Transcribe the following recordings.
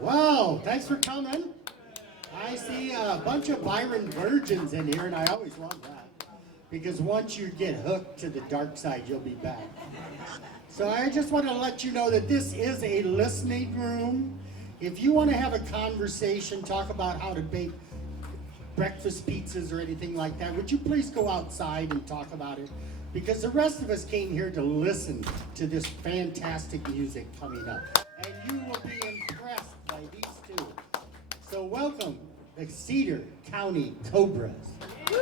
Wow, thanks for coming. I see a bunch of Byron virgins in here, and I always love that. Because once you get hooked to the dark side, you'll be back. So I just want to let you know that this is a listening room. If you want to have a conversation, talk about how to bake breakfast pizzas or anything like that, would you please go outside and talk about it? Because the rest of us came here to listen to this fantastic music coming up. And you will be impressed by these two. So welcome, the Cedar County Cobras. Woo!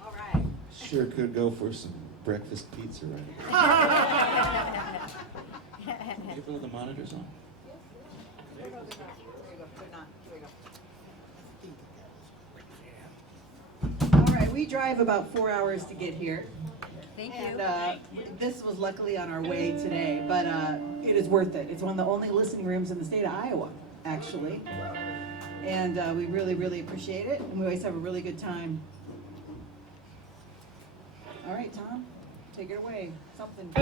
All right. Sure could go for some breakfast pizza right now. You ever have the monitors on? There you go. They're not. Here we go. All right, we drive about 4 hours to get here. Thank And you. this was luckily on our way today, but it is worth it. It's one of the only listening rooms in the state of Iowa, actually. And we really, really appreciate it, and we always have a really good time. All right, Tom, take it away. Something.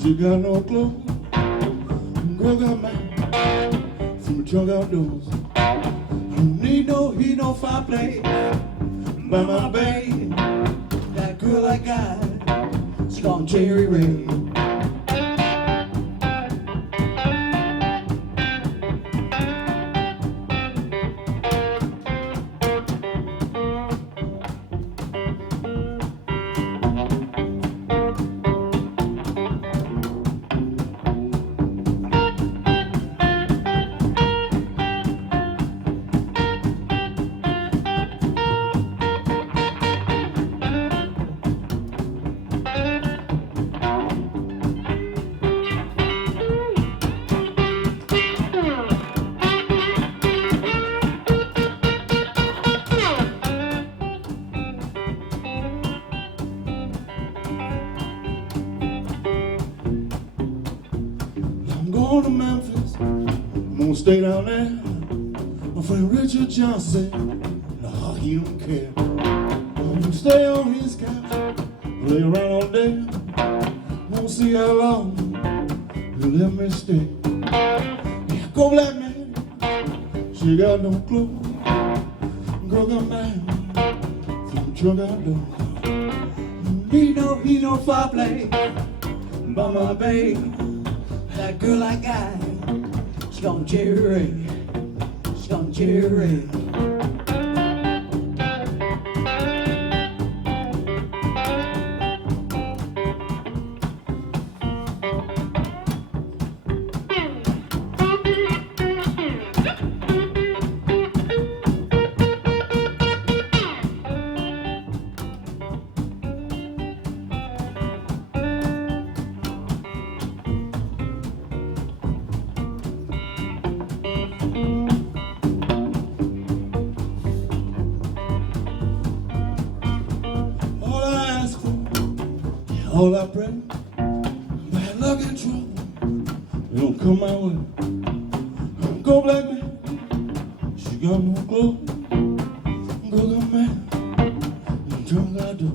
She got no clue. Girl got mad from the truck outdoors. I don't need no heat, no fireplace by my babe. That girl I got, she gone cherry red. Going to Memphis, I'm gonna stay down there. My friend Richard Johnson, no, he don't care. I'm gonna stay on his couch, play around all day. Won't see how long he'll let me stay. Yeah, go black man, she got no clue. Girl got mad from the truck out door. Need no heat, no fireplace by my babe. That girl I got, she gon' cherry, she gon' cherry. All I pray, bad luck and trouble, they don't come my way. Go black man, she got no clue. Go got man, drunk I do.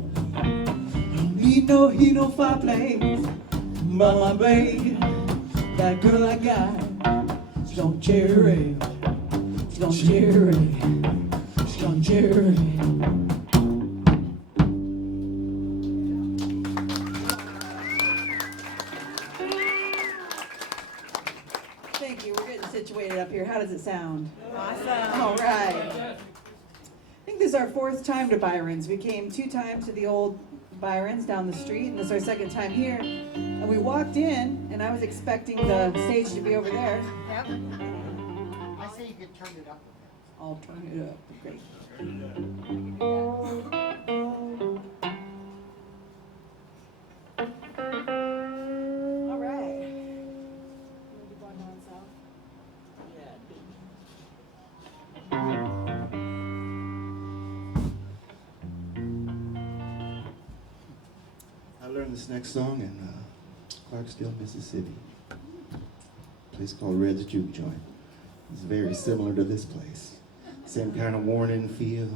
Don't need no heat, no fireplace by my babe. That girl I got, she gon' cherry, she gon' cherry, she gon' cherry. Thank you. We're getting situated up here. How does it sound? Awesome. All right. I think this is our fourth time to Byron's. We came 2 times to the old Byron's down the street, and this is our second time here. And we walked in, and I was expecting the stage to be over there. Yep. I say you could turn it up. I'll turn it up. Great. All right. Wanna do Going Down South? I learned this next song in Clarksville, Mississippi. A place called Red's Juke Joint. It's very similar to this place. Same kind of worn-in feel.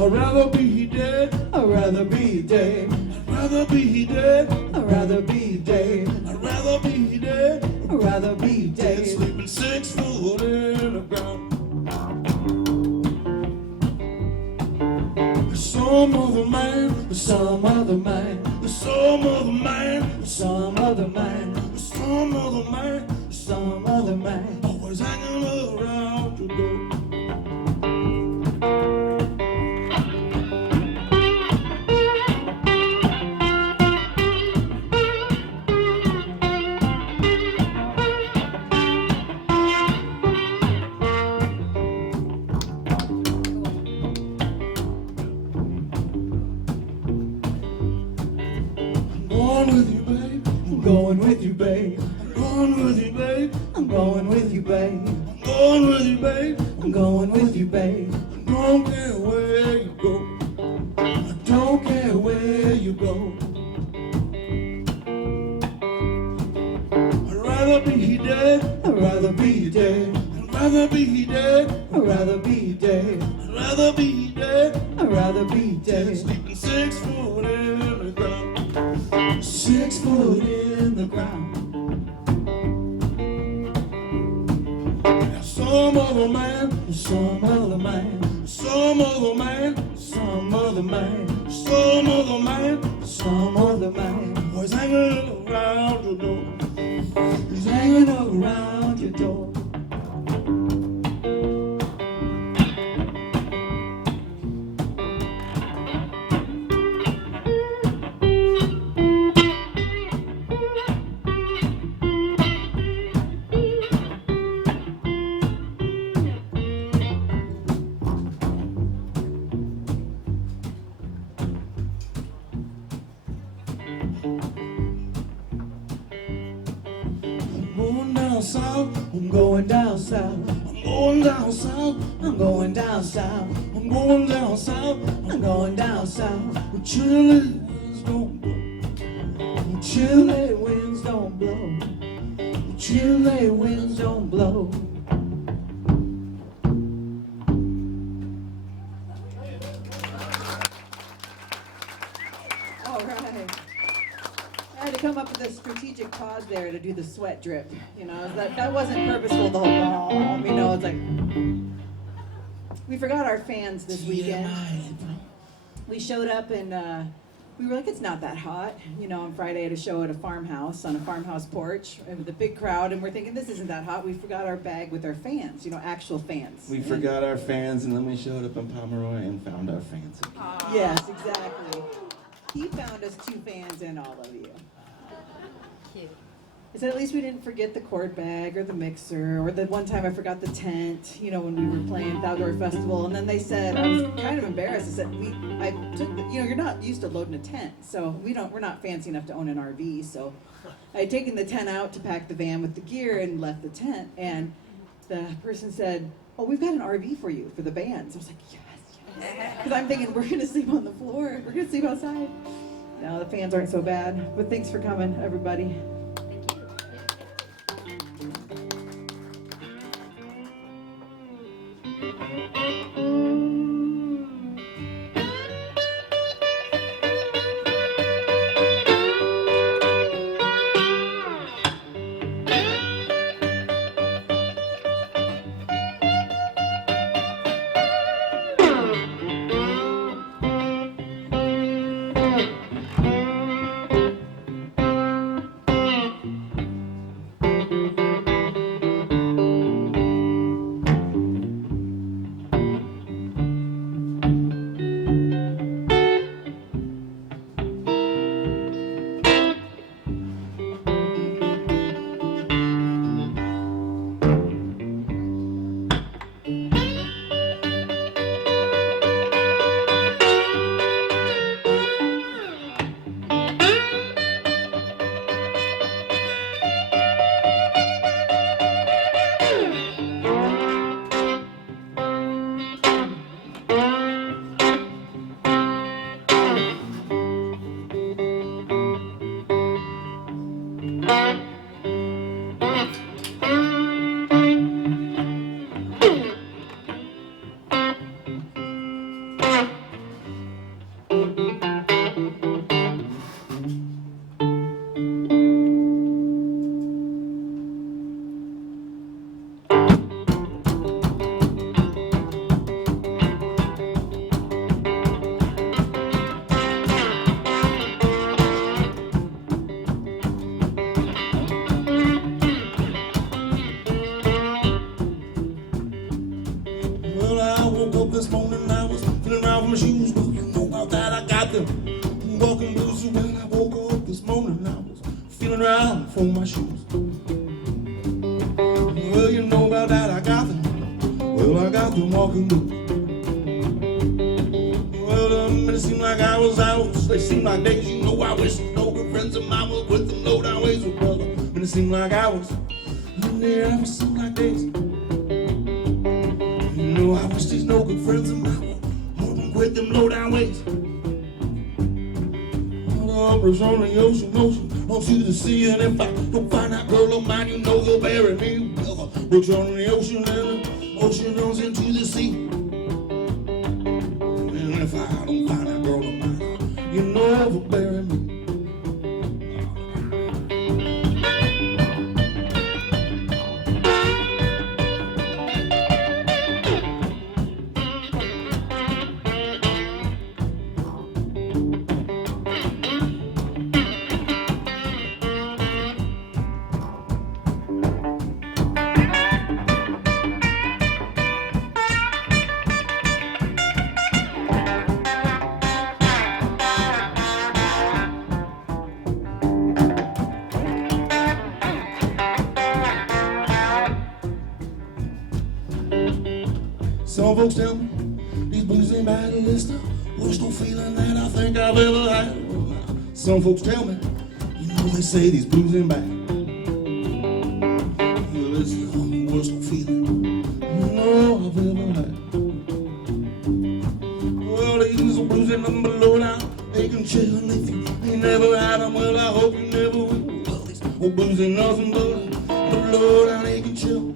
I'd rather be dead. I'd rather be dead. I'd rather be dead. I'd rather be dead. I'd rather be dead. I'd rather be dead. Sleeping 6 foot in the ground. Some other man, some other man, some other man, some other man, some other man, some other man, always hanging around your door. Going with you, babe. I'm going with you, babe. I'm going with you, babe. I'm going with you, babe. I'm going with you, babe. I don't care where you go. I don't care where you go. I'd rather be dead. I'd rather be dead. I'd rather be dead. I'd rather be dead. I'd rather be dead. I'd rather be dead. Sleeping 6 foot in the ground. 6 foot in the ground. Some other man, some other man, some other man, some other man, some other man, some other man was hanging around your door. He's hanging around your door. I'm going down south. I'm going down south. I'm going down south. I'm going down south. I'm going down south. Where chilly winds don't blow. Where chilly winds don't blow. Where chilly winds don't blow. All right. I had to come up with a strategic pause there to do the sweat drip. You know, that wasn't purposeful the whole time. You know, it's like, we forgot our fans this weekend. We showed up and we were like, it's not that hot. You know, on Friday I had a show at a farmhouse, on a farmhouse porch, and with a big crowd, and we're thinking, this isn't that hot. We forgot our bag with our fans, you know, actual fans. We forgot our fans, and then we showed up in Pomeroy and found our fans again. Yes, exactly. He found us 2 fans and all of you. Cute. I said at least we didn't forget the cord bag or the mixer, or the one time I forgot the tent, you know, when we were playing at the outdoor festival. And then they said, I was kind of embarrassed. I said, I took the, you know, you're not used to loading a tent, so we're not fancy enough to own an RV. So I had taken the tent out to pack the van with the gear and left the tent. And the person said, oh, we've got an RV for you for the band. So I was like, yes. Because I'm thinking we're going to sleep on the floor. We're going to sleep outside. No, the fans aren't so bad. But thanks for coming, everybody. Thank you. Well, I woke up this morning, I was feeling around for my shoes. Well, you know about that, I got them walking blues. When I woke up this morning, I was feeling around for my shoes. Well, you know about that, I got them. Well, I got them walking blues. Well, the minute seemed like I was out. They seemed like days, you know, I wish no good friends of mine were with them low down ways. Well, brother, minute seemed like I was in there, I was seemed like days. You know, I wish these no good friends of mine wouldn't quit them low down ways. All the uppers on the ocean, on to the sea. And if I don't find that girl of mine, you know they'll bury me. Well, the brooks on the ocean and the ocean runs into the sea. And if I don't find that girl of mine, you know they'll bury me. Some folks tell me these blues ain't bad, and it's the worst old feeling that I think I've ever had. Some folks tell me, you know, they say these blues ain't bad. Well, it's the worst old feeling you know I've ever had. Well, these old blues ain't nothing but low down, they can chill, and if you ain't never had them, well, I hope you never will. Well, these old blues ain't nothing but low down, they can chill.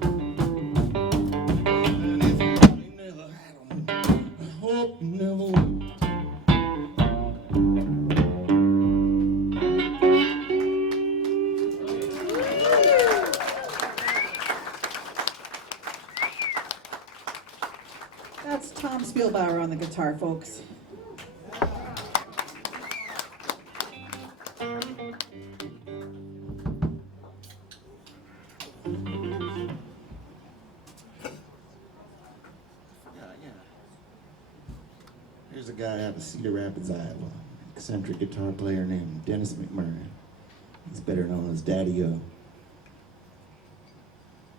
That's Tom Spielbauer on the guitar, folks. Here's a guy out of Cedar Rapids, Iowa, eccentric guitar player named Dennis McMurray. He's better known as Daddy-O.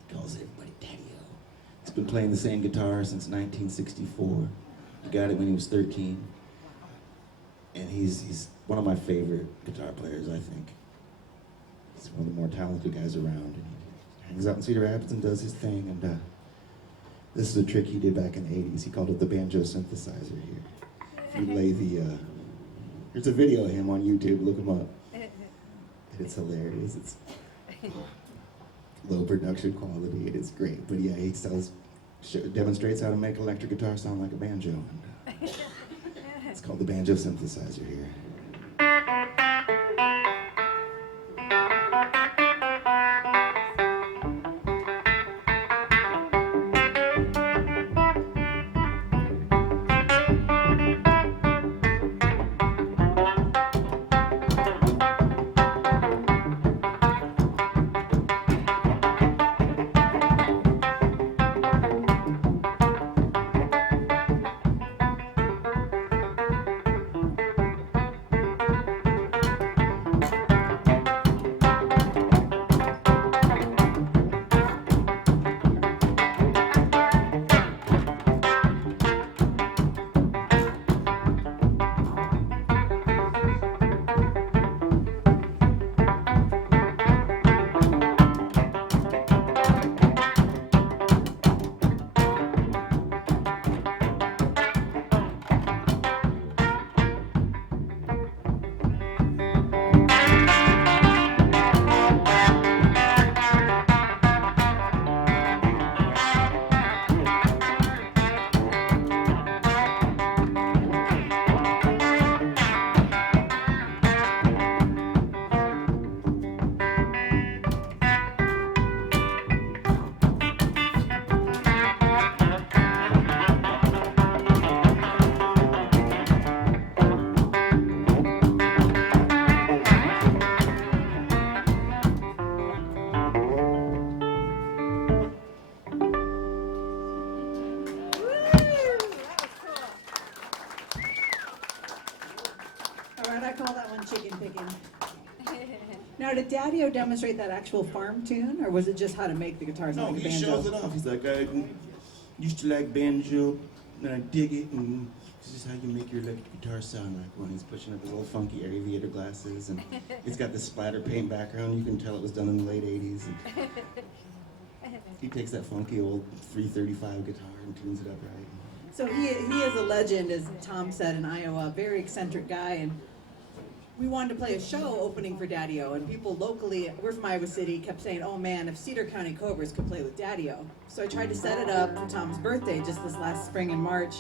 He calls everybody Daddy-O. He's been playing the same guitar since 1964. He got it when he was 13. And he's one of my favorite guitar players, I think. He's one of the more talented guys around. And he hangs out in Cedar Rapids and does his thing. And this is a trick he did back in the 80s. He called it the banjo synthesizer here. If you lay the, there's a video of him on YouTube, look him up. It's hilarious. It's low production quality. It is great. But yeah, he demonstrates how to make electric guitar sound like a banjo. And, it's called the banjo synthesizer here. Chicken picking. Now, did Daddy-O demonstrate that actual farm tune, or was it just how to make the guitar sound No, like a he banjo? shows it off. He's like, I used to like banjo, and I dig it, and this is how you make your electric guitar sound like when he's pushing up his old funky aviator glasses, and it's got this splatter paint background. You can tell it was done in the late 80s. And he takes that funky old 335 guitar and tunes it up right. So he is a legend, as Tom said, in Iowa, a very eccentric guy, and we wanted to play a show opening for Daddy-O, and people locally, we're from Iowa City, kept saying, oh man, if Cedar County Cobras could play with Daddy-O. So I tried to set it up for Tom's birthday just this last spring in March,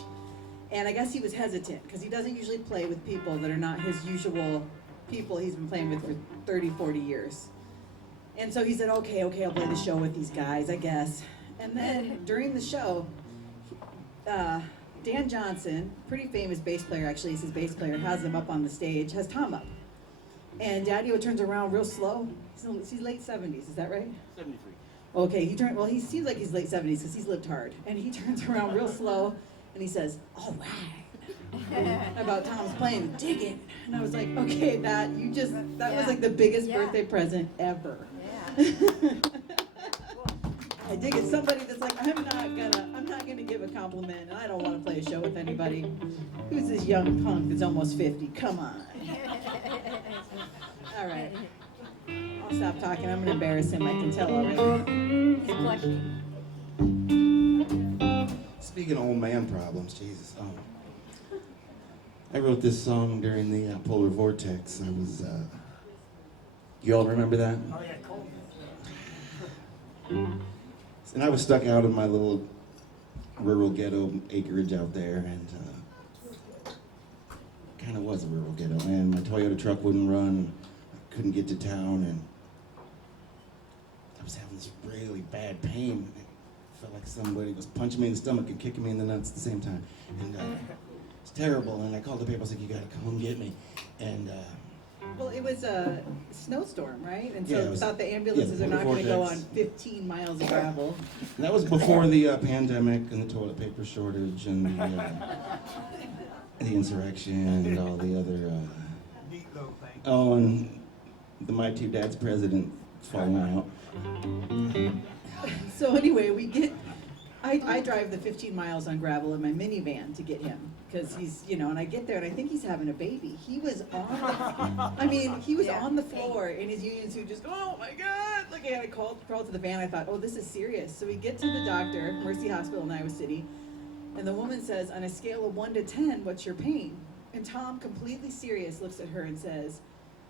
and I guess he was hesitant, because he doesn't usually play with people that are not his usual people he's been playing with for 30, 40 years. And so he said, okay, I'll play the show with these guys, I guess. And then during the show, Dan Johnson, pretty famous bass player, actually, he's his bass player, has him up on the stage, has Tom up. And Daddy-O turns around real slow. He's late 70s, is that right? 73. Okay, he seems like he's late 70s because he's lived hard. And he turns around real slow and he says, all right, about Tom's playing, dig it. And I was like, okay, that was like the biggest birthday present ever. Yeah. I dig it. Somebody that's like, I'm not gonna give a compliment, and I don't want to play a show with anybody. Who's this young punk that's almost 50? Come on. All right. I'll stop talking. I'm gonna embarrass him. I can tell already. He's blushing. Speaking of old man problems, Jesus. I wrote this song during the polar vortex. I was, you all remember that? Oh yeah, cool. And I was stuck out in my little rural ghetto acreage out there, and kind of was a rural ghetto. And my Toyota truck wouldn't run. I couldn't get to town, and I was having this really bad pain. It felt like somebody was punching me in the stomach and kicking me in the nuts at the same time. And it's terrible. And I called the paper. I was like, "You gotta come get me." And Well, it was a snowstorm, right? And so Yeah, it was- without the ambulances yeah, are not going to go on vortex. 15 miles of gravel. And that was before the pandemic and the toilet paper shortage and the insurrection and all the other. Oh, and my two dads' president falling out. So anyway, I drive the 15 miles on gravel in my minivan to get him, because he's, and I get there and I think he's having a baby. He was on the floor in his union suit, just, oh my God, like I had to crawl to the van. I thought, oh, this is serious. So we get to the doctor, Mercy Hospital in Iowa City, and the woman says, on a scale of 1 to 10, what's your pain? And Tom, completely serious, looks at her and says,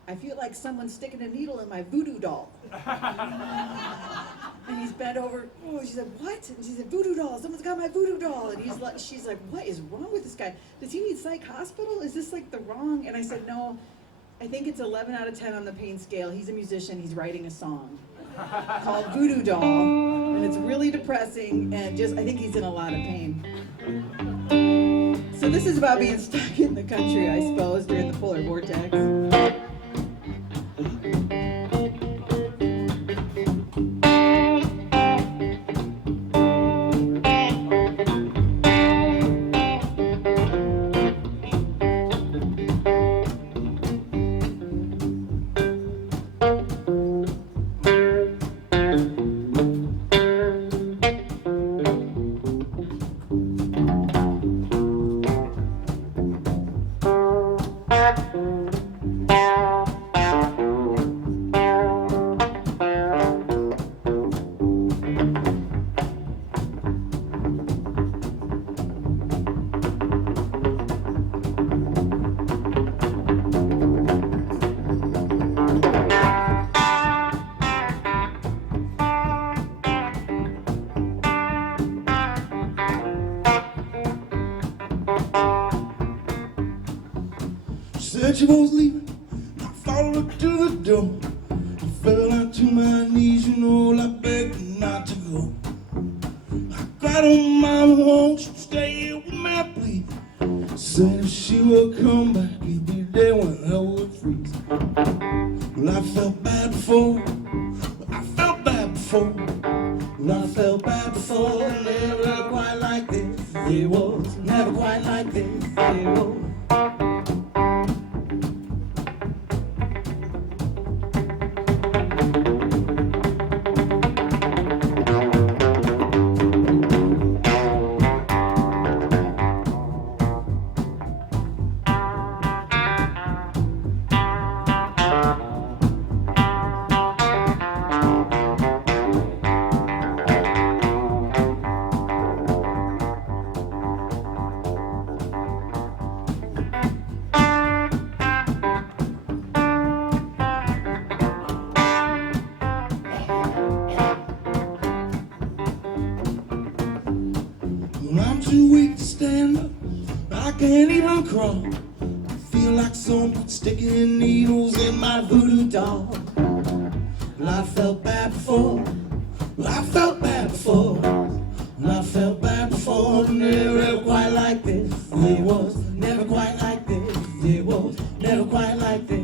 I feel like someone's sticking a needle in my voodoo doll. And he's bent over. Oh, she said, what? And she said, voodoo doll. Someone's got my voodoo doll. And she's like, what is wrong with this guy? Does he need psych hospital? Is this like the wrong? And I said, no, I think it's 11 out of 10 on the pain scale. He's a musician. He's writing a song called Voodoo Doll. And it's really depressing. And I think he's in a lot of pain. So this is about being stuck in the country, I suppose, during the polar vortex. Said she was leaving, I followed her to the door. I fell out to my knees, I begged her not to go. I cried, oh mama, won't you stay here with me, please? Said if she would come back, it'd be the day when hell would freeze. Well, I felt bad before, never quite like this. It was never quite like this. It was. I'm too weak to stand up, I can't even crawl. I feel like someone sticking needles in my voodoo doll. Well, I felt bad before, never quite like this. It was never quite like this. It was never quite like this.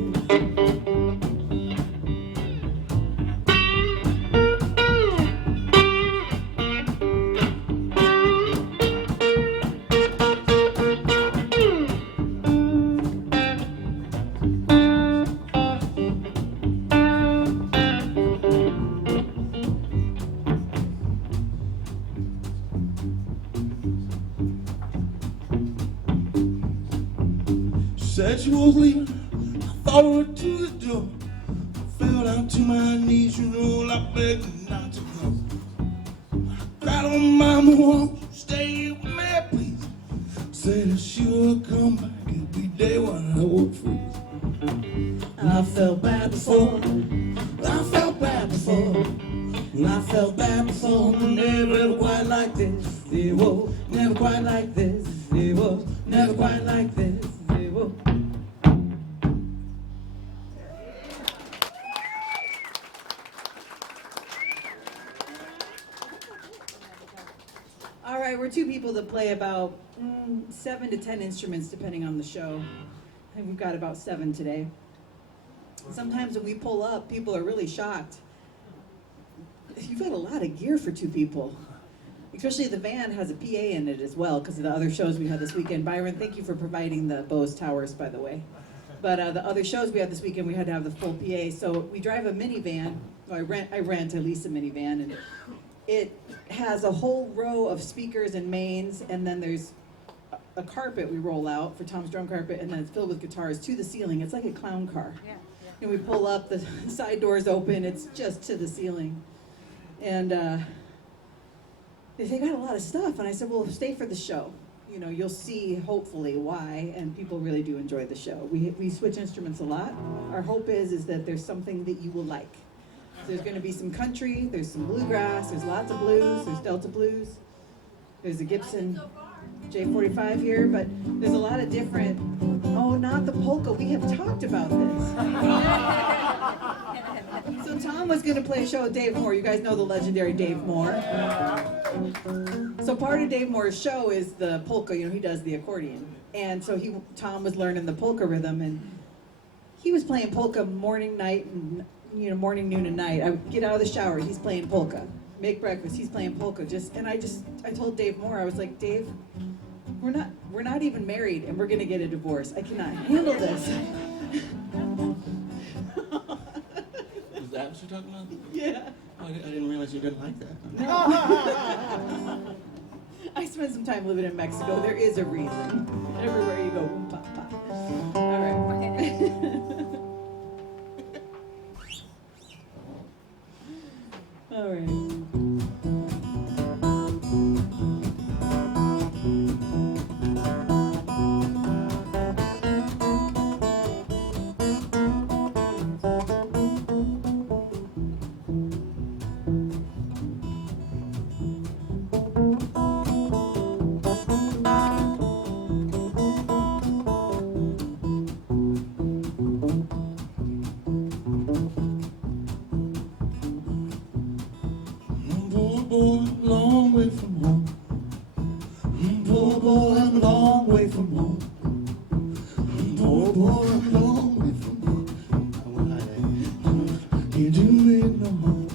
Said she was leaving, I followed her to the door. I fell down to my knees, I begged her not to go. I cried, oh mama, won't you stay here with me, please? Said if she would come back, it'd be day when I would freeze. And I felt bad before, never quite like this. It was never quite like this. It was never quite like this. It was. All right, we're two people that play about 7 to 10 instruments depending on the show. And we've got about 7 today. Sometimes when we pull up, people are really shocked. You've got a lot of gear for 2 people. especially the van has a PA in it as well because of the other shows we had this weekend. Byron, thank you for providing the Bose Towers, by the way. But the other shows we had this weekend, we had to have the full PA. So we drive a minivan. Well, I lease a minivan, and it has a whole row of speakers and mains, and then there's a carpet we roll out for Tom's drum carpet, and then it's filled with guitars to the ceiling. It's like a clown car. Yeah. And we pull up, the side doors open, it's just to the ceiling. And they say, got a lot of stuff. And I said, well, stay for the show. You know, you'll see, hopefully, why, and people really do enjoy the show. We switch instruments a lot. Our hope is that there's something that you will like. So there's going to be some country, there's some bluegrass, there's lots of blues, there's Delta blues, there's a Gibson J45 here, but there's a lot of different, oh, not the polka, we have talked about this. So Tom was going to play a show with Dave Moore. You guys know the legendary Dave Moore. So part of Dave Moore's show is the polka, you know, he does the accordion. And so Tom was learning the polka rhythm, and he was playing polka morning, night, and morning, noon, and night. I would get out of the shower, he's playing polka. Make breakfast, he's playing polka. I told Dave Moore, I was like, Dave, we're not even married, and we're gonna get a divorce. I cannot handle this. Is that what you're talking about? Yeah. Oh, I didn't realize you didn't like that. No. I spent some time living in Mexico. There is a reason. Everywhere you go, boom, pop, pop. All right. All right. Poor boy, I'm a long way from home. Poor boy, I'm a long way from home. Poor boy, I'm a long way from home. Can't do it no more.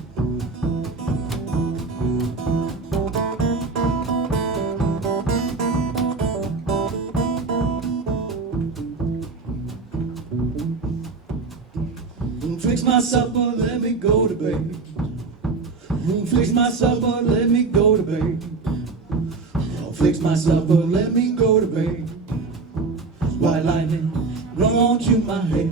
Fix my supper, let me go to bed. Fix my supper, let me go to bed. Fix my supper, let me go to bed. White lightning run onto my head.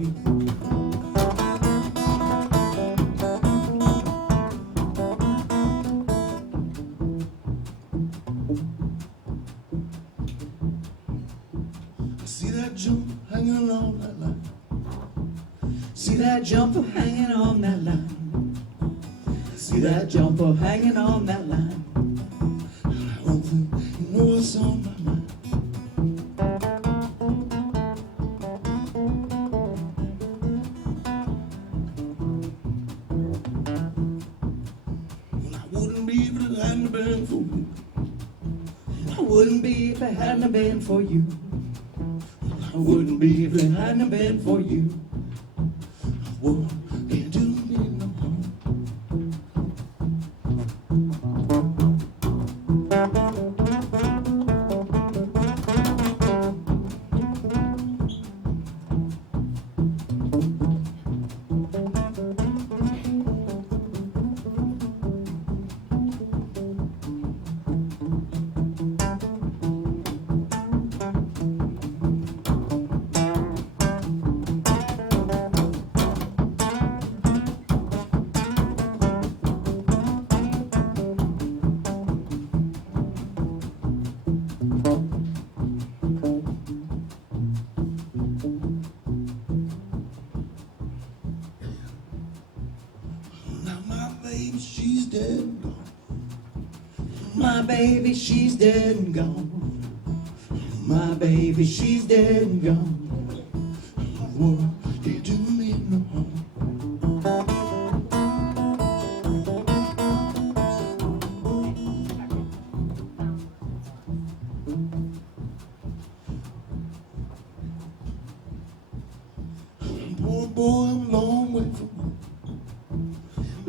See that jump hanging on that line. See that jumper hanging on that line. See that jumper hanging on that line. I don't think you know what's on my mind. Well, I wouldn't be if it hadn't been for you. I wouldn't be if it hadn't been for you. I wouldn't be if it hadn't been for you. I can't do it no more. Now my baby, she's dead and gone. My baby, she's dead and gone. My baby, she's dead and gone. The world can't do me no harm. Poor boy, I'm a long way from home.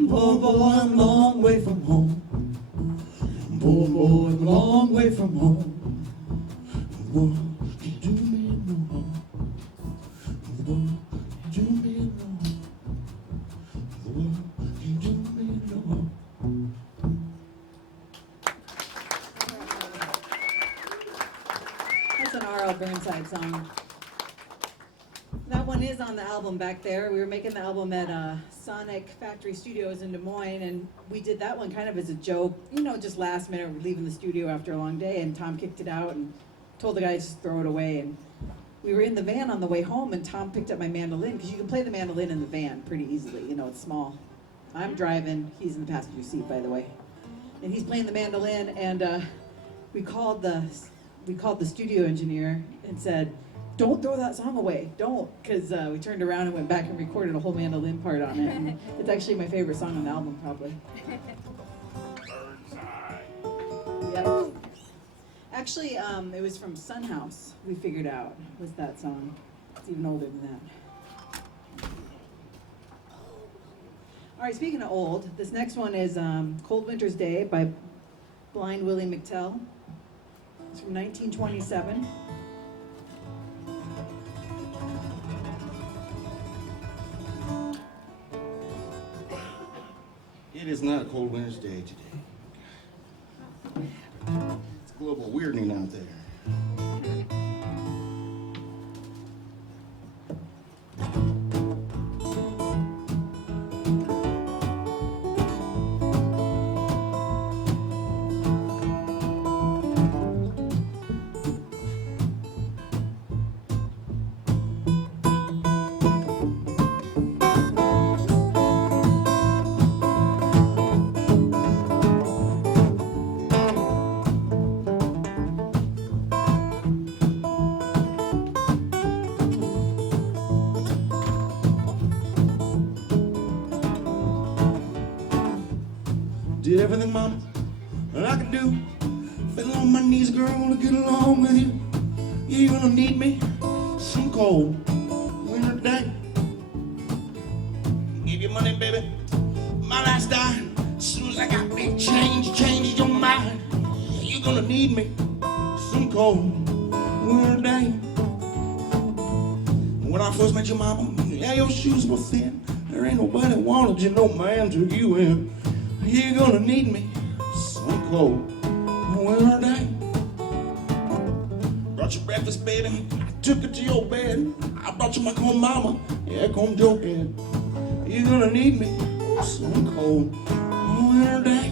Poor boy, I'm a long way from home. Poor boy, I'm a long way from home. The world can't do me no harm. The world can't do me no harm. The world can't do me no harm. That's an R.L. Burnside song. That one is on the album back there. We were making the album at Sonic Factory Studios in Des Moines, and we did that one kind of as a joke, you know, just last minute, we're leaving the studio after a long day, and Tom kicked it out and told the guys just throw it away. And we were in the van on the way home, and Tom picked up my mandolin, because you can play the mandolin in the van pretty easily, you know, it's small. I'm driving, he's in the passenger seat, by the way. And he's playing the mandolin, and we called the studio engineer and said, don't throw that song away, don't, because we turned around and went back and recorded a whole mandolin part on it. And it's actually my favorite song on the album, probably. Yep. Actually, it was from Sun House, we figured out, was that song. It's even older than that. All right, speaking of old, this next one is Cold Winter's Day by Blind Willie McTell. It's from 1927. It is not a cold winter's day today. It's global weirding out there. Did everything, mama, that I could do. Fell on my knees, girl, to get along with you. You're gonna need me some cold winter day. Give you money, baby, my last dime. As soon as I got big change, change your mind. Yeah, you're gonna need me some cold winter day. When I first met your mama, yeah, your shoes were thin. There ain't nobody wanted you, no man took you in. You're gonna need me some cold winter day. Brought you breakfast, baby. I took it to your bed. I brought you my corn mama. Yeah, combed your head. You're gonna need me some cold winter day.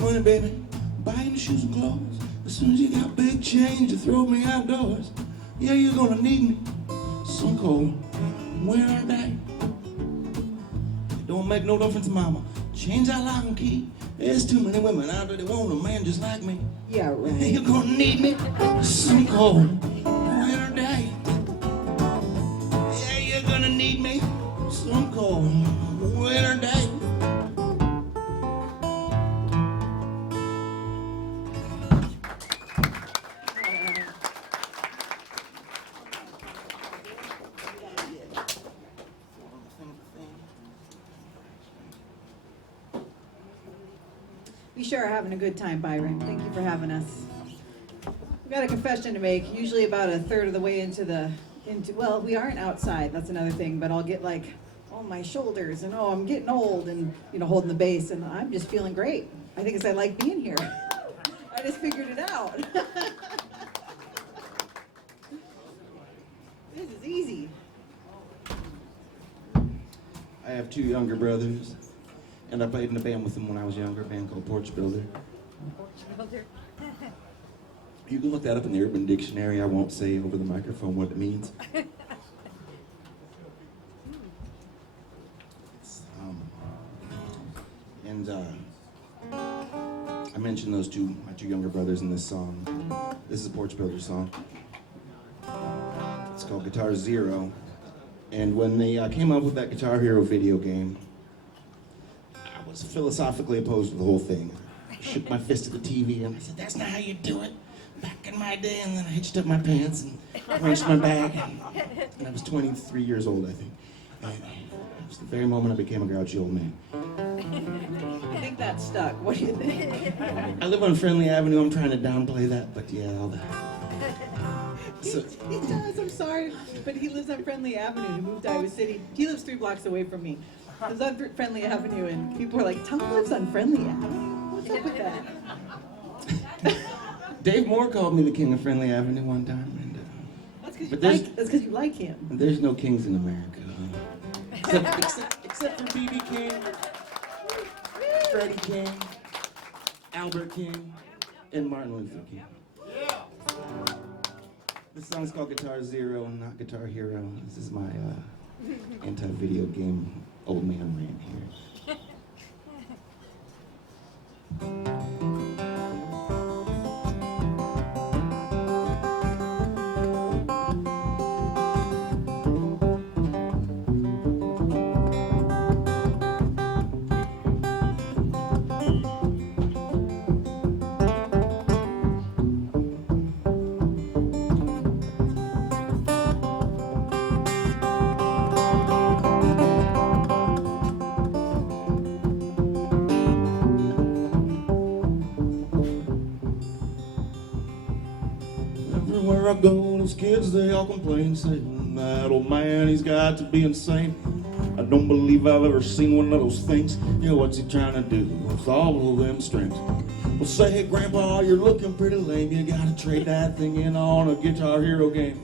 Money, baby, buying the shoes and clothes. As soon as you got big change, you throw me outdoors. Yeah, you're gonna need me some cold winter day. It don't make no difference, mama. Change that lock and key. There's too many women out there that want a man just like me. Yeah, right. You're gonna need me some cold winter day. Yeah, you're gonna need me some cold winter day. We sure are having a good time, Byron. Thank you for having us. We've got a confession to make. Usually about a third of the way well, we aren't outside. That's another thing. But I'll get like, oh, my shoulders, and oh, I'm getting old, and holding the bass, and I'm just feeling great. I think it's I like being here. I just figured it out. This is easy. I have two younger brothers, And I played in a band with him when I was younger, a band called Porch Builder. Porch builder. You can look that up in the Urban Dictionary. I won't say over the microphone what it means. And I mentioned my two younger brothers in this song. This is a Porch Builder song. It's called Guitar Zero. And when they came up with that Guitar Hero video game, I was philosophically opposed to the whole thing. I shook my fist at the TV and I said, "That's not how you do it. Back in my day," and then I hitched up my pants and wrenched my bag. And I was 23 years old, I think. And it was the very moment I became a grouchy old man. I think that stuck. What do you think? I live on Friendly Avenue. I'm trying to downplay that, but yeah, all that. So, He does, I'm sorry, but he lives on Friendly Avenue. He moved to Iowa City. He lives 3 blocks away from me. He lives on Friendly Avenue, and people are like, "Tom lives on Friendly Avenue? What's up with that?" Dave Moore called me the king of Friendly Avenue one time. And, That's because But there's- you like him. there's no kings in America. Except for B.B. King, Freddie King, Albert King, and Martin Luther King. This song's called Guitar Zero and not Guitar Hero. This is my anti-video game old man rant here. Everywhere I go, those kids, they all complain, saying that old man, he's got to be insane. I don't believe I've ever seen one of those things. Yeah, what's he trying to do with all of them strings? Well, say, "Hey, Grandpa, you're looking pretty lame. You gotta trade that thing in on a Guitar Hero game."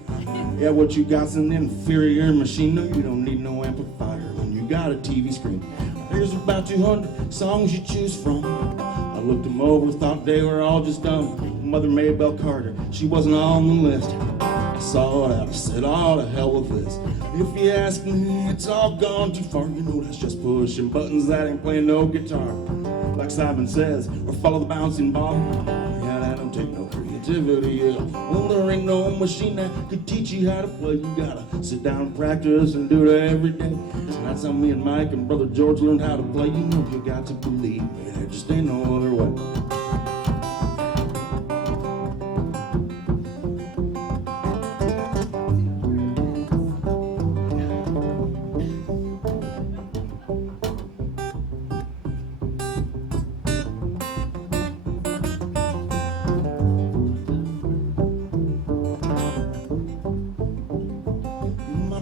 Yeah, what you got's an inferior machine. No, you don't need no amplifier when you got a TV screen. There's about 200 songs you choose from. I looked them over, thought they were all just dumb. Mother Maybelle Carter, she wasn't on the list. I saw it out, I said, "Oh, to hell with this." If you ask me, it's all gone too far. You know that's just pushing buttons, that ain't playing no guitar. Like Simon says, or follow the bouncing ball. Yeah, that don't take no creativity, yeah. Well, there ain't no machine that could teach you how to play. You gotta sit down and practice and do it every day. And that's how me and Mike and Brother George learned how to play. You know you got to believe me, there just ain't no other way.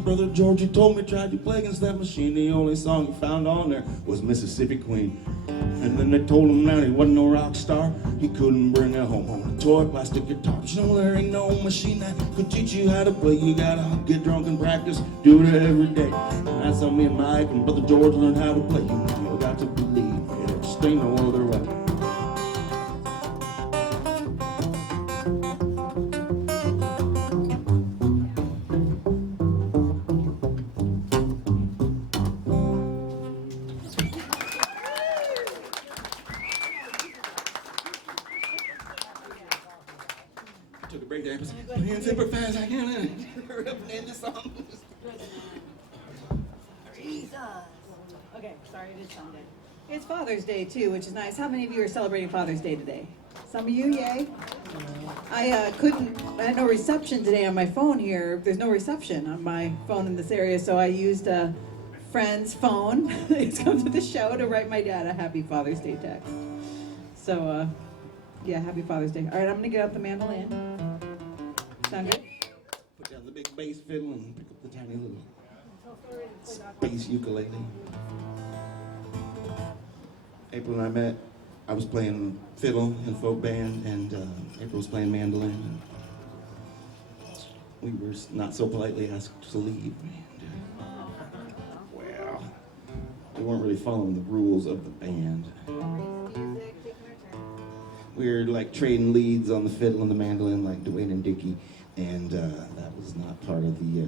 Brother George, you told me tried to play against that machine. The only song he found on there was Mississippi Queen. And then they told him that he wasn't no rock star. He couldn't bring it home on a toy plastic guitar. But you know there ain't no machine that could teach you how to play. You gotta get drunk and practice, do it every day. And that's how me and Mike and Brother George learned how to play. You know you got to believe me, there just ain't no other way. Took a break there. Playing super fast. I can't hurry up and end this song. Okay, sorry, it is Sunday. It's Father's Day too, which is nice. How many of you are celebrating Father's Day today? Some of you, yay. I had no reception today on my phone here. There's no reception on my phone in this area, so I used a friend's phone. It's come to the show to write my dad a happy Father's Day text. So, yeah, happy Father's Day. All right, I'm gonna get out the mandolin. Sound good? Put down the big bass fiddle and pick up the tiny little bass ukulele. April and I met. I was playing fiddle in folk band, and April was playing mandolin. And we were not so politely asked to leave. And, well, it weren't really following the rules of the band. We were like trading leads on the fiddle and the mandolin, like Dwayne and Dickie, and that was not part of the.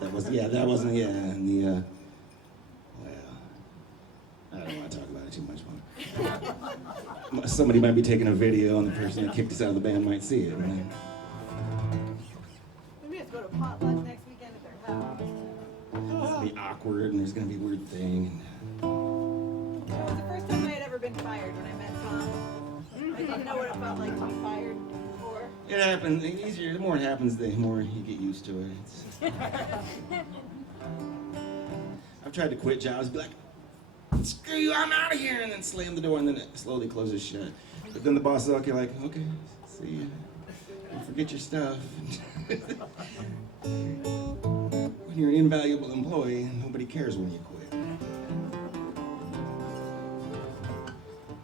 That wasn't. Yeah, and the. Well, I don't want to talk about it too much more. Somebody might be taking a video, and the person that kicked us out of the band might see it. And We have to go to potluck next weekend at their house. it's gonna be awkward, and there's gonna be a weird thing. That was the first time I had ever been fired when I met Tom. I didn't know what it felt like to be fired before. It happens. The easier, the more it happens, the more you get used to it. I've tried to quit jobs, be like, "Screw you, I'm out of here," and then slam the door, and then it slowly closes shut. But then the boss is okay, like, "Okay, see you. Don't forget your stuff." When you're an invaluable employee, nobody cares when you quit.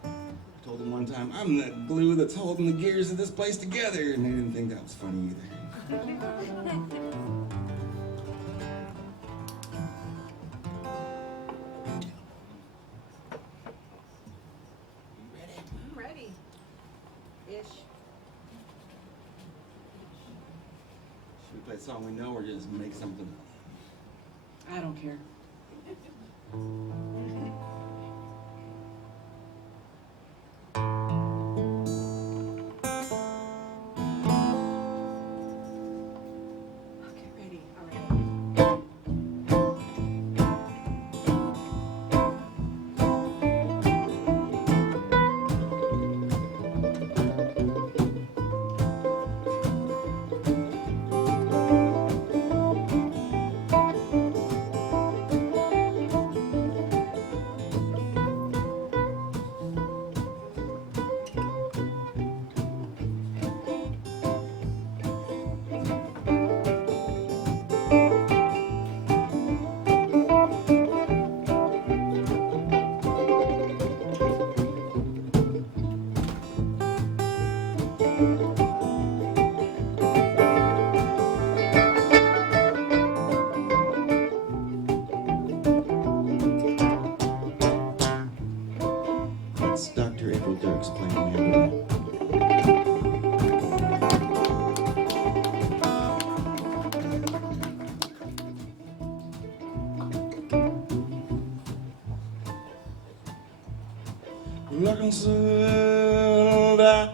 I told them one time, "I'm the glue that's holding the gears of this place together," and they didn't think that was funny either. I'm ready. Ish. Should we play a song we know or just make something up? I don't care. Okay, ready. All right. It's Dr. April Dirks playing mandolin. Well, I can settle down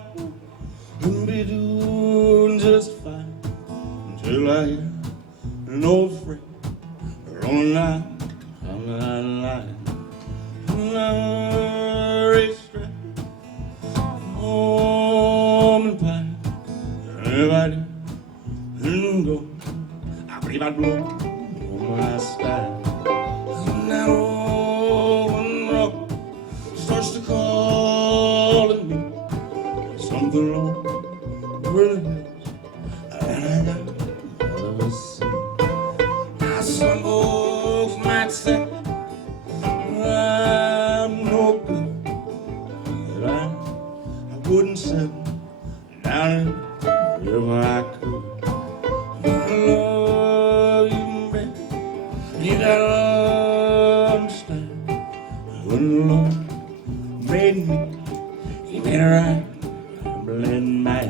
and be doing just fine until I hear an old friend rolling down the line. Racetrack, home and pine, everybody and go. I believe I'd blow on my style. And that open rock starts to calling me. Something wrong with the hills, and I got out of the sea. Now some folks might say I'm no good, but I wouldn't settle down if I could. I love you, baby. You gotta understand. When the Lord made me, He made a right blend man.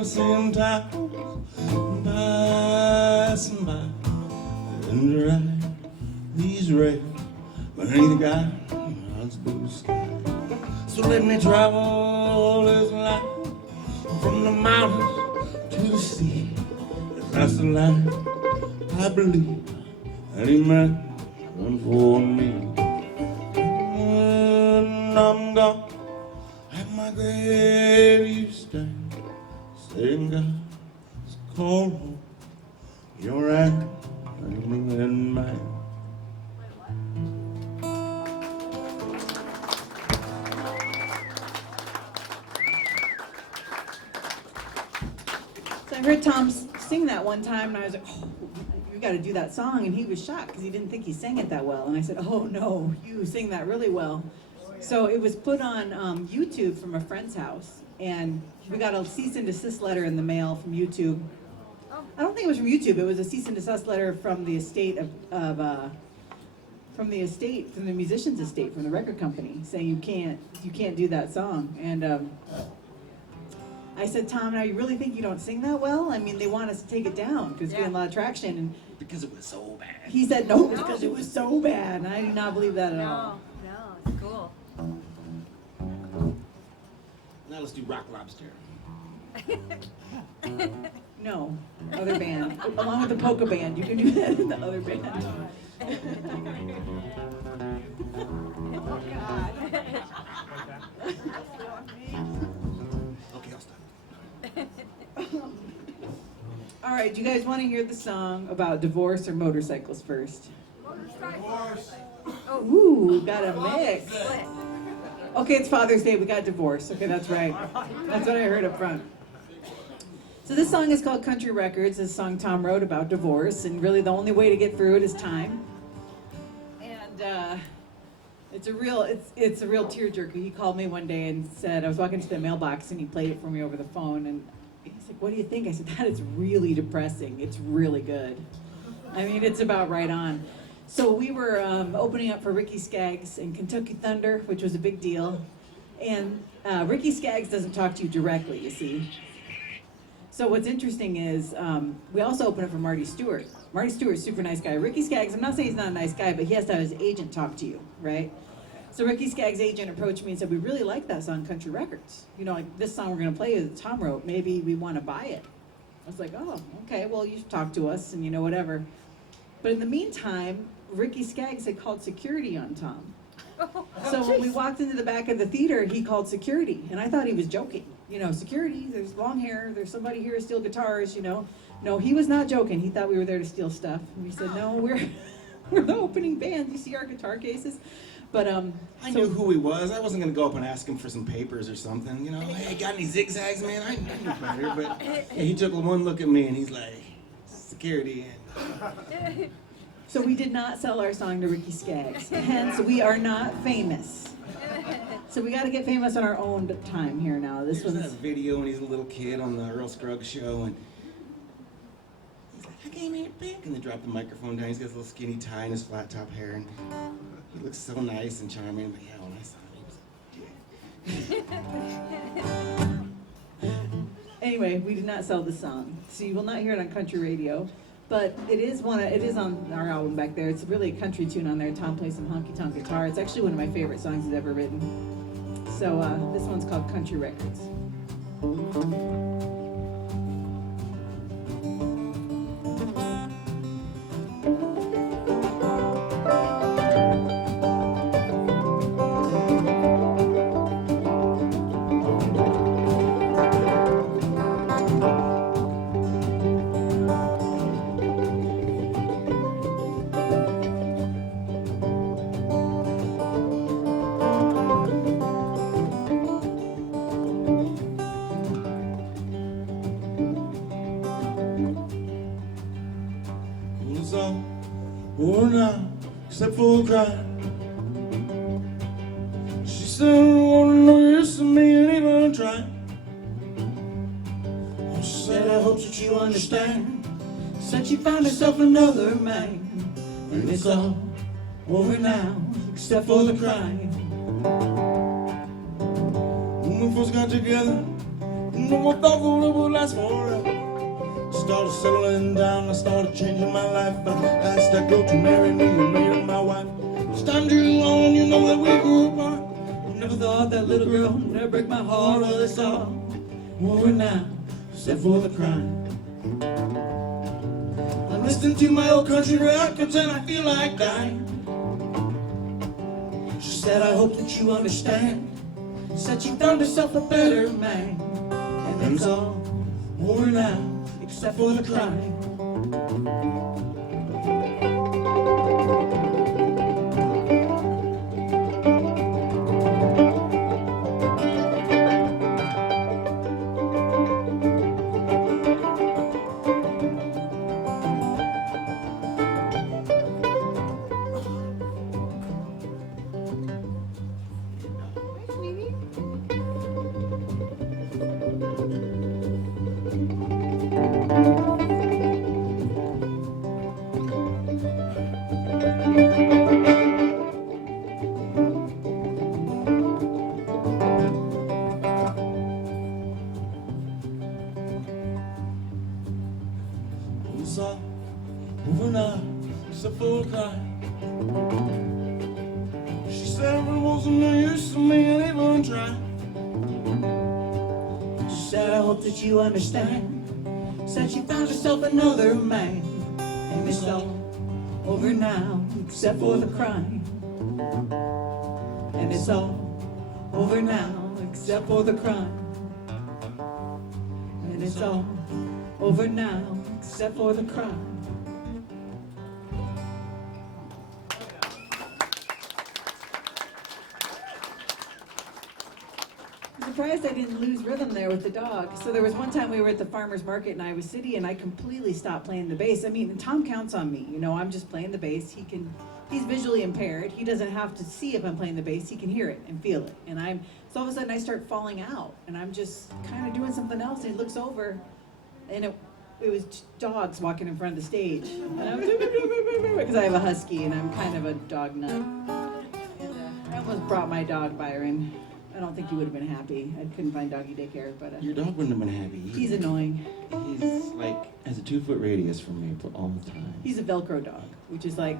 Sometimes passing by and ride these rails beneath God's blue sky. So let me travel this life from the mountains to the sea. If that's the life I believe that He meant for me. When I'm gone, At my grave you stand, saying God's call home. Your anger and mine. So I heard Tom sing that one time, and I was like, oh, you got to do that song. And he was shocked because he didn't think he sang it that well. And I said, oh, no, you sing that really well. So it was put on YouTube from a friend's house. And we got a cease and desist letter in the mail from YouTube. I don't think it was from YouTube. It was a cease and desist letter from the estate from the musician's estate, from the record company, saying you can't do that song. And I said, Tom, now you really think you don't sing that well? I mean, they want us to take it down because it's getting a lot of traction. And Because it was so bad. he said, no, it's because it was so bad. And I do not believe that at all. No, it's cool. Now let's do Rock Lobster. No, other band. Along with the polka band. You can do that in the other band. Oh, God. Okay, I'll stop. All right, do you guys want to hear the song about divorce or motorcycles first? Ooh, got a mix. Okay, it's Father's Day. We got divorce. Okay, that's right. That's what I heard up front. So this song is called Country Records. This song Tom wrote about divorce, and really the only way to get through it is time. And it's a real tearjerker. He called me one day and said, I was walking to the mailbox and he played it for me over the phone, and he's like, what do you think? I said, that is really depressing. It's really good. I mean, it's about right on. So we were opening up for Ricky Skaggs and Kentucky Thunder, which was a big deal. And Ricky Skaggs doesn't talk to you directly, you see. So what's interesting is we also opened up for Marty Stewart. Marty Stewart's a super nice guy. Ricky Skaggs, I'm not saying he's not a nice guy, but he has to have his agent talk to you, right? So Ricky Skaggs' agent approached me and said, we really like that song, Country Records. You know, like this song we're going to play that Tom wrote, maybe we want to buy it. I was like, oh, okay, well, you should talk to us and, you know, whatever. But in the meantime, Ricky Skaggs had called security on Tom. So when we walked into the back of the theater, he called security. And I thought he was joking. You know, security, there's long hair, there's somebody here to steal guitars, you know. No, he was not joking. He thought we were there to steal stuff. And we said, no, we're the opening band. You see our guitar cases? But I knew who he was. I wasn't going to go up and ask him for some papers or something. You know, hey, got any zigzags, man? I knew better. But he took one look at me and he's like, security. And so we did not sell our song to Ricky Skaggs. Hence, we are not famous. So we got to get famous on our own time here now. This there's was that video when he's a little kid on the Earl Scruggs show, and he's like, I came here big, and they drop the microphone down. He's got his little skinny tie and his flat top hair, and he looks so nice and charming. But yeah, when I saw him, he was a dick. Anyway, we did not sell the song, so you will not hear it on country radio. But it is on our album back there. It's really a country tune on there. Tom plays some honky tonk guitar. It's actually one of my favorite songs he's ever written. So this one's called Country Records. It's all worn out, except for crying. She said, I don't want to know you're to me and even try. She said, I hope that you understand. Said she found herself another man. And it's all over now, except for the crying. When we first got together, no one thought that it would last forever. Started settling down, I started changing my life. I asked that girl to marry me and made her my wife. As time drew on, you know that we grew apart. I never thought that little girl would never break my heart. Well, it's all over now, except for the crying. I'm listening to my old country records and I feel like dying. She said, I hope that you understand. Said she found herself a better man, and it's all over now, except for the crying. It's all over now, except for the crying. She said it wasn't no use to me and even trying. She said, I hope that you understand. Said she found herself another man, and it's all over now, except for the crying. And it's all over now, except for the crying. And it's all over now, except for the crying. I'm surprised I didn't lose rhythm there with the dog. So there was one time we were at the farmer's market in Iowa City and I completely stopped playing the bass. I mean, Tom counts on me, you know, I'm just playing the bass. He's visually impaired. He doesn't have to see if I'm playing the bass. He can hear it and feel it. And so all of a sudden I start falling out and I'm just kind of doing something else and he looks over and it was dogs walking in front of the stage. And I was because I have a husky and I'm kind of a dog nut. And I almost brought my dog, Byron. I don't think he would have been happy. I couldn't find doggy daycare, but Your dog wouldn't have been happy. he's annoying. He's like has a 2-foot radius from me all the time. He's a Velcro dog, which is like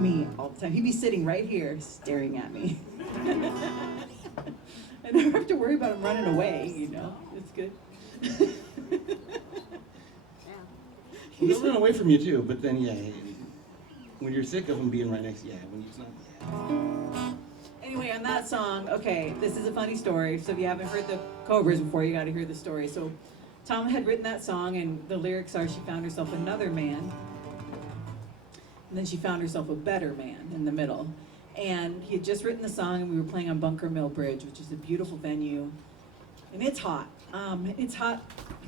me all the time. He'd be sitting right here staring at me. I never have to worry about him running away, you know. It's good. Well, they'll run away from you too, but then when you're sick of them being right next to you, when it's not. Anyway, on that song, okay, this is a funny story. So if you haven't heard the Cobras before, you got to hear the story. So Tom had written that song, and the lyrics are, she found herself another man, and then she found herself a better man in the middle. And he had just written the song, and we were playing on Bunker Mill Bridge, which is a beautiful venue, and it's hot. It's hot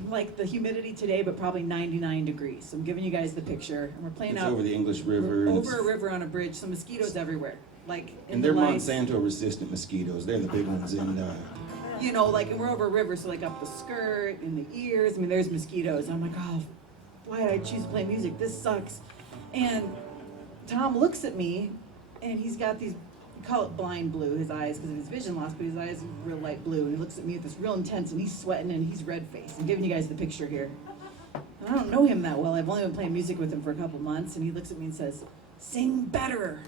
like the humidity today, but probably 99 degrees. So I'm giving you guys the picture, and we're playing It's out over the English River. and over it's- a river on a bridge. So mosquitoes everywhere, like in And the they're lights. Monsanto-resistant mosquitoes. They're the big ones. And You know, like, and we're over a river, so like up the skirt, in the ears. I mean, there's mosquitoes. I'm like, oh, why did I choose to play music? This sucks. And Tom looks at me, and he's got these, we call it blind blue, his eyes, because of his vision loss, but his eyes are real light blue. And he looks at me with this real intense, and he's sweating, and he's red-faced. I'm giving you guys the picture here. And I don't know him that well. I've only been playing music with him for a couple months, and he looks at me and says, sing better.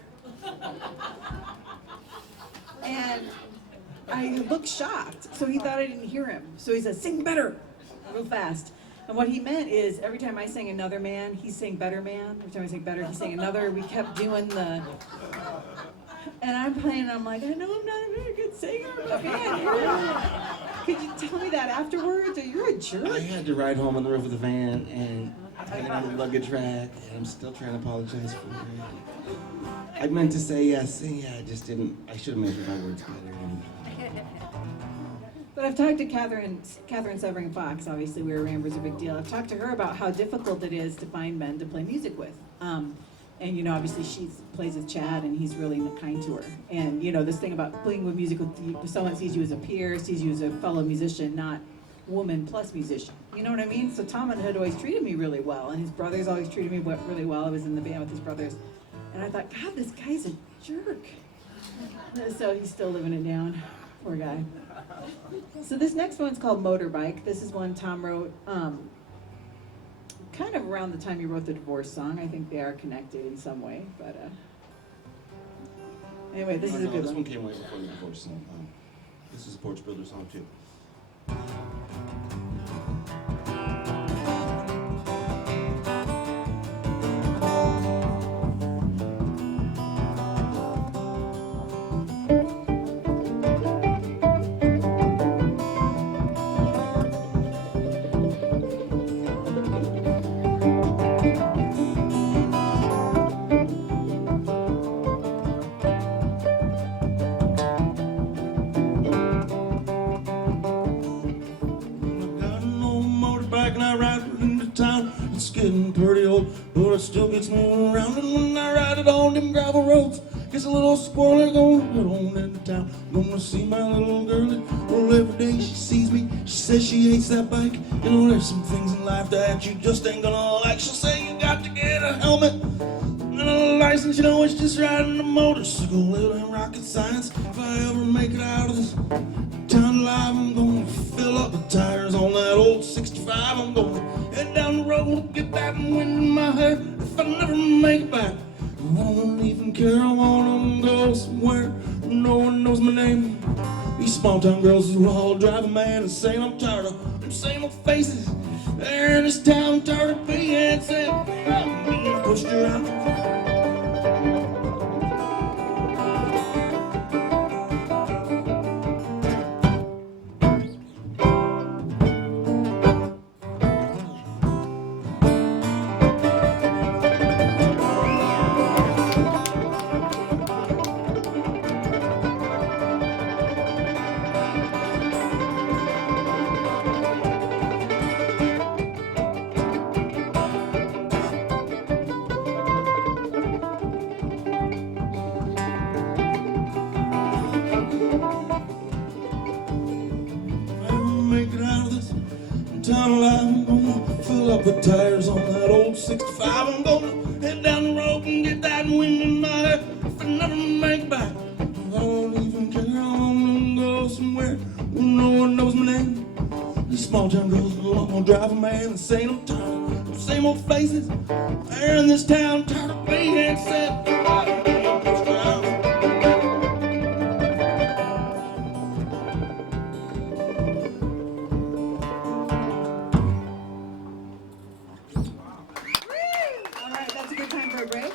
And I looked shocked, so he thought I didn't hear him. So he says, sing better, real fast. And what he meant is every time I sang another man, he sang better man. Every time I sang better, he sang another. We kept doing the, and I'm playing, and I'm like, I know I'm not a very good singer, but man, could you tell me that afterwards, or you're a I jerk? had to ride home on the roof of the van and play another luggage rack, and I'm still trying to apologize for it. I meant to say yes, and I just didn't. I should have measured my words better. But I've talked to Catherine Severing Fox. Obviously, We Were Ramblers, a big deal. I've talked to her about how difficult it is to find men to play music with. And you know, obviously, she plays with Chad, and he's really kind to her. And you know, this thing about playing with music with someone sees you as a peer, sees you as a fellow musician, not woman plus musician. You know what I mean? So Tom had always treated me really well, and his brothers always treated me really well. I was in the band with his brothers, and I thought, God, this guy's a jerk. So he's still living it down. Poor guy. So this next one's called Motorbike. This is one Tom wrote kind of around the time he wrote the divorce song. I think they are connected in some way, but anyway, this is a good This one. one came way before the divorce song. This is a Porch Builder song too. still gets me around. And when I ride it on them gravel roads, gets a little squirrely going on into town. Gonna see my little girlie. Well, every day she sees me, she says she hates that bike. You know, there's some things in life that you just ain't gonna like. She'll say you got to get a helmet and a license. You know, it's just riding a motorcycle, little rocket science. If I ever make it out of this town alive, I'm gonna fill up the tires on that old 65. I'm gonna head down the road, get that wind in my hair. If I never make it back, I won't even care. I wanna go somewhere no one knows my name. These small town girls will all drive a man insane. I'm tired of them same old faces there in this town. I'm tired of being said I'm being pushed around. Make it out of this town alive. I'm gonna fill up the tires on that old 65. I'm gonna head down the road and get that wind in my hair. If I never make it back, I don't even care. I'm gonna go somewhere where no one knows my name. These small town girls will all drive a man insane. I'm tired of them same old faces there in this town. Tired of being said I'm being pushed around. All right, that's a good time for a break.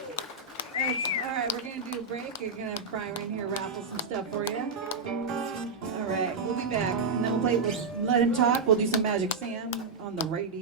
All right, we're gonna do a break. You're gonna have Byron here raffle some stuff for you. All right, we'll be back, and then we'll let him talk. We'll do some Magic Sam on the radio.